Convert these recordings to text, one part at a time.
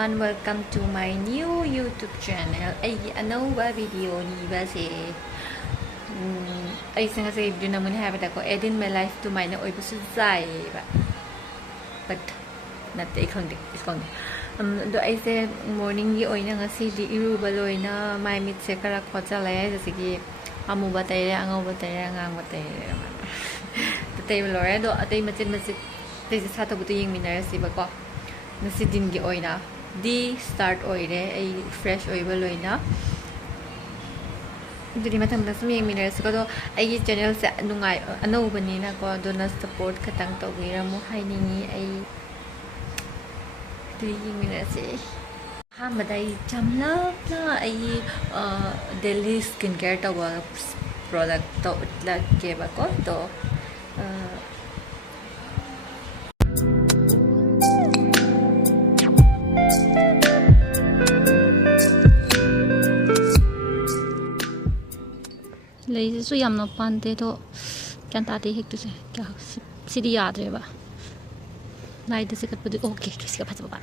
everyone, welcome to my new YouTube channel. I anova video ni ba se I singa say video namun have it ko edit my life to my na oi bu su zai ba but not the khang is kong do I say morning gi oina ngasi di iru ba loi na my mit se kara khocha la ya jase ki amu ba tai re angau ba tai re ngang ba tai re ma tai lo re do atai machin machin tai sa ta bu tu ying minar si ba ko ngasi din gi oina di start oire ai fresh oiba loina duri matham da sum yeng minar si ko do ai channel se nungai anau bani na ko do na support khatang to gira mu haini ai duri yeng minar si ha madai chamla na ai daily skincare to product to la ke ba ko to lấy số yam nó pan thế thôi, cái ta thấy hết rồi cái xí đi yاد rồi ba, này thì sẽ cắt bớt ok cái sẽ cắt bớt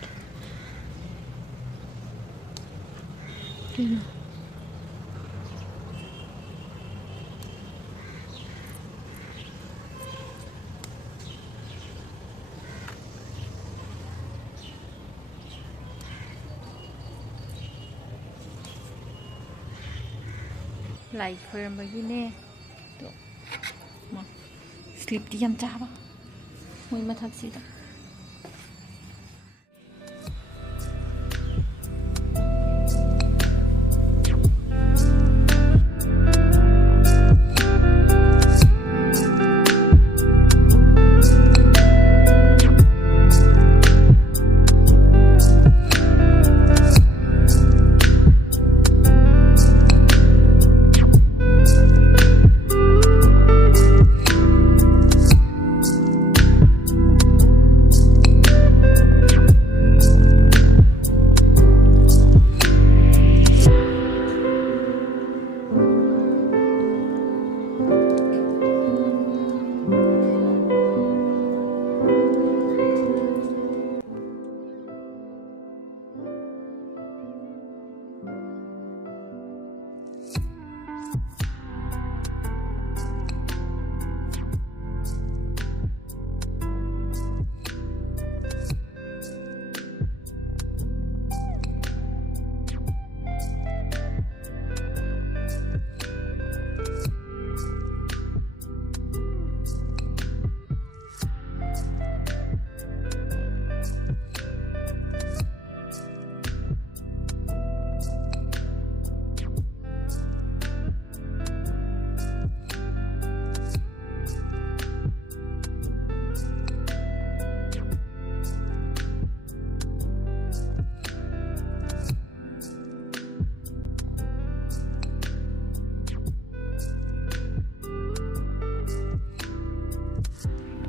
lại khơi mà cái nè, mà sleep đi ăn chả ba, mình mà thật sự đó.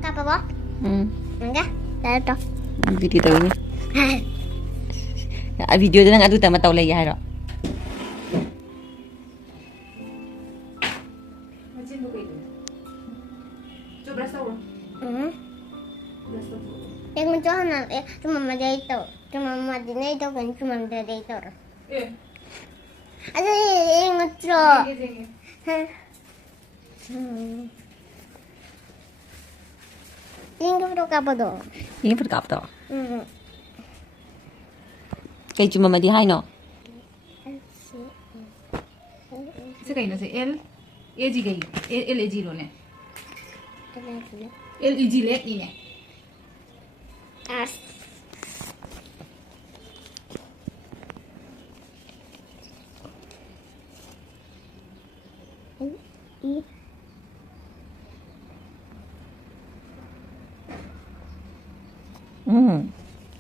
Apa ba? Enggak, dah tu. Video tahu ni. Video tu nang adu tak tahu lagi haro. Macam tu kau itu. Coba tahu. Yang macam mana? Cuma macam itu. Cuma macam itu kan cuma macam itu. Ada yang macam. Ini apa tu? Ini berkap tu. Kau cuma mandi hai no. Sekarang ni L, A G gay, L A G lo ne. L E G le ini. As.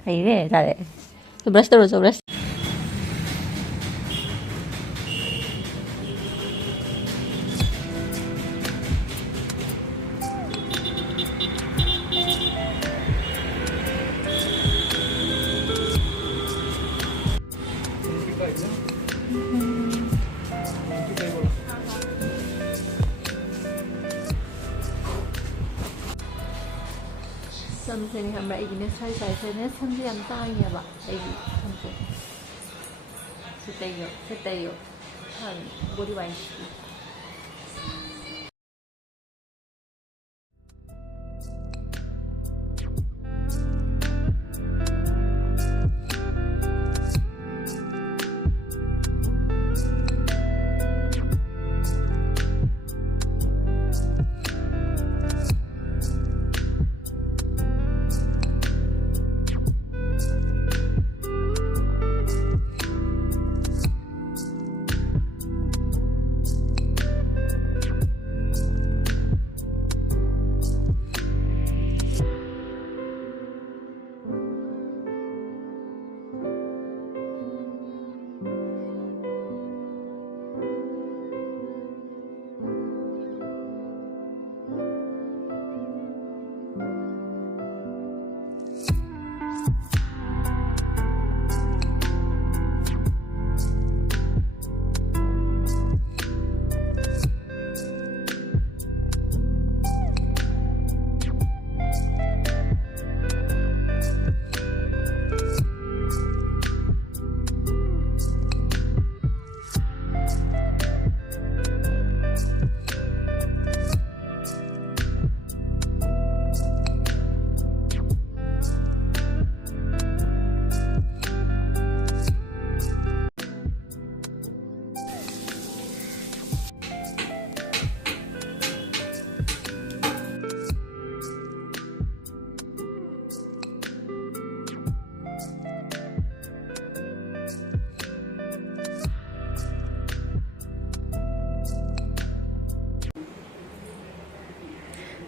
Hay deh, dale. Sobras terus, sobras. ꯁꯝꯁꯦ ꯈꯪꯕ꯭ꯔꯥ ꯑꯩꯒꯤꯅꯦ ꯁ꯭ꯋꯥꯏ ꯁ꯭ꯋꯥꯏꯁꯤꯅꯦ ꯁꯝꯁꯦ ꯌꯥꯝ ꯇꯥꯡꯉꯦꯕ ꯑꯩꯒꯤ ꯁꯝꯁꯦ ꯁꯤ ꯇꯩꯌꯣ ꯕꯣꯗꯤ ꯋꯥꯏꯁ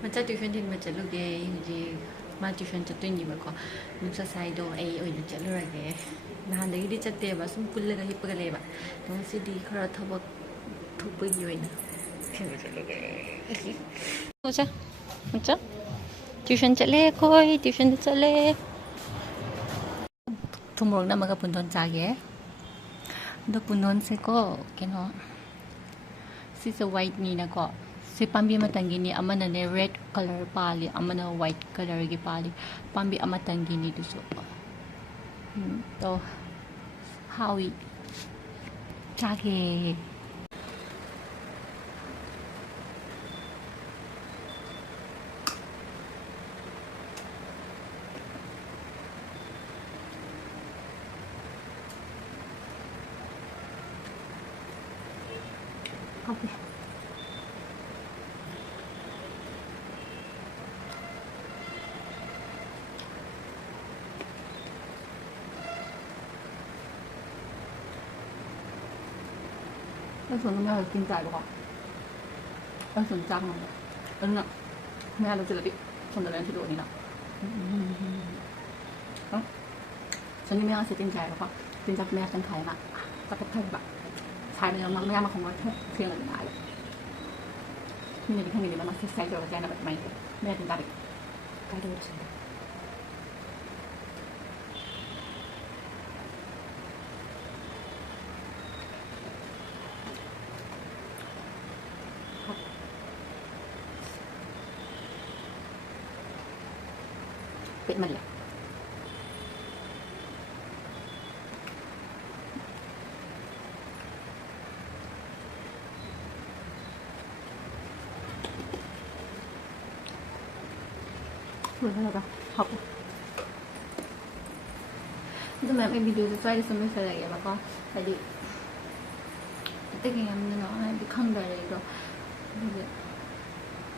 ꯃꯆꯥ ꯇ꯭ꯌꯨꯁꯟ ꯊꯤꯟꯕ ꯆꯠꯂꯨꯒꯦ ꯍꯧꯖꯤꯛ ꯃꯥ ꯇ꯭ꯌꯨꯁꯟ ꯆꯠꯇꯣꯏꯅꯦꯕꯀꯣ ꯅꯨꯡꯁꯥ ꯁꯥꯏꯗꯣ ꯑꯩ ꯑꯣꯏꯅ ꯆꯠꯂꯨꯔꯒꯦ ꯅꯍꯥꯟꯗꯒꯤꯗꯤ ꯆꯠꯇꯦꯕ ꯁꯨꯝ ꯄꯨꯜꯂꯒ ꯍꯤꯞꯄꯒ ꯂꯩꯌꯦꯕ ꯑꯗꯣ ꯉꯁꯤꯗꯤ ꯈꯔ ꯊꯕꯛ ꯊꯣꯛꯄꯒꯤ ꯑꯣꯏꯅ ꯊꯤꯟꯕ ꯆꯠꯂꯨꯒꯦ ꯃꯆꯥ ꯃꯆꯥ ꯇ꯭ꯌꯨꯁꯟ ꯆꯠꯂꯦ ꯑꯩꯈꯣꯏ ꯇ꯭ꯌꯨꯁꯟꯗ ꯆꯠꯂꯦ ꯊꯨꯝ ꯃꯣꯔꯣꯛ ꯅꯝꯃꯒ ꯄꯨꯟꯗꯣꯟ ꯆꯥꯒꯦ ꯑꯗꯣ ꯄꯨꯟꯗꯣꯟꯁꯦꯀꯣ ꯀꯩꯅꯣ ꯁꯤꯁꯦ ꯋꯥꯏꯠꯅꯤꯅꯀꯣ ꯁꯤ ꯄꯥꯝꯕꯤ ꯑꯃꯇꯪꯒꯤꯅꯤ ꯑꯃꯅꯅꯦ ꯔꯦꯗ ꯀꯂꯔ ꯄꯥꯜꯂꯤ ꯑꯃꯅ ꯋꯥꯏꯠ ꯀꯂꯔꯒꯤ ꯄꯥꯜꯂꯤ ꯄꯥꯝꯕꯤ ꯑꯃꯇꯪꯒꯤꯅꯤ ꯑꯗꯨꯁꯨ ꯇꯣ ꯍꯥꯎꯏ ꯆꯥꯒꯦ ꯍꯥꯎꯏ ꯑꯩꯁꯨ ꯃꯌꯥꯗ ꯇꯤꯟ ꯆꯥꯏꯕꯀꯣ ꯑꯩꯁꯨ ꯆꯥꯕ ꯉꯝꯗꯦ ꯑꯗꯨꯅ ꯃꯌꯥꯗ ꯆꯤꯜꯂꯗꯤ ꯁꯣꯝꯗ ꯂꯣꯏꯅ ꯊꯤꯗꯣꯛꯑꯅꯤꯅ ꯁꯣꯝꯒꯤ ꯃꯌꯥꯁꯦ ꯇꯤꯟ ꯆꯥꯏꯕꯀꯣ ꯇꯤꯟ ꯆꯥꯛ ꯃꯌꯥ ꯇꯪꯈꯥꯏꯅ ꯆꯥꯊꯣꯛꯈ꯭ꯔꯦꯕ ꯁꯥꯏꯗ ꯃꯌꯥ ꯃꯈꯣꯡꯒ ꯊꯦꯡꯉꯗꯤ ꯅꯥꯜꯂꯦ ꯃꯤꯅꯗꯤ ꯈꯪꯉꯤꯅꯦꯕ ꯃꯥꯁꯦ ꯁꯥꯏ ꯇꯧꯔꯒ ꯆꯥꯅꯕ ꯑꯗꯨꯃꯥꯏꯅ ꯇꯧꯋꯦ ꯃꯌꯥ ꯇꯤꯟ ꯆꯥꯕꯒꯤ ꯀꯥꯏꯗꯧꯔꯁꯤꯅꯦ ꯄꯦꯠꯃꯜꯂꯦ ꯂꯣꯏꯔꯒ ꯍꯥꯞꯄꯨ ꯑꯗꯨ ꯃꯌꯥꯝ ꯑꯩ ꯚꯤꯗꯤꯑꯣꯁꯦ ꯁ꯭ꯋꯥꯏꯗ ꯁꯨꯝ ꯂꯣꯏꯁꯤꯜꯂꯒꯦꯕꯀꯣ ꯍꯥꯏꯗꯤ ꯑꯇꯩ ꯌꯥꯝꯅ ꯍꯥꯏꯗꯤ ꯈꯪꯗꯔꯦ ꯑꯗꯣ ꯑꯗꯨꯒꯤ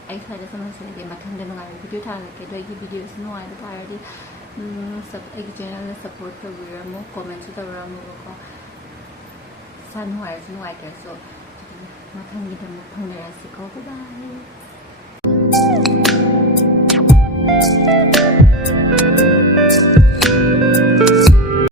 ꯑꯩ ꯁ꯭ꯋꯥꯏꯗ ꯁꯨꯝ ꯂꯣꯏꯁꯤꯜꯂꯒꯦ ꯃꯊꯪꯗ ꯅꯨꯡꯉꯥꯏꯕ ꯚꯤꯗꯤꯑꯣ ꯊꯥꯔꯛꯀꯦ ꯑꯗꯣ ꯑꯩꯒꯤ ꯚꯤꯗꯤꯑꯣꯁꯤ ꯅꯨꯡꯉꯥꯏꯕ ꯇꯥꯔꯗꯤ ꯑꯩꯒꯤ ꯆꯦꯅꯦꯜꯗ ꯁꯞꯄꯣꯔꯠ ꯇꯧꯕꯤꯔꯝꯃꯨ ꯀꯣꯃꯦꯟꯁꯨ ꯇꯧꯔꯝꯃꯨꯕꯀꯣ ꯏꯁꯥ ꯅꯨꯡꯉꯥꯏꯔꯁꯨ ꯅꯨꯡꯉꯥꯏꯇ꯭ꯔꯁꯨ ꯃꯊꯪꯒꯤꯗ ꯑꯃꯨꯛ ꯐꯪꯅꯔꯁꯤꯀꯣ ꯕꯥꯏ ꯕꯥꯏ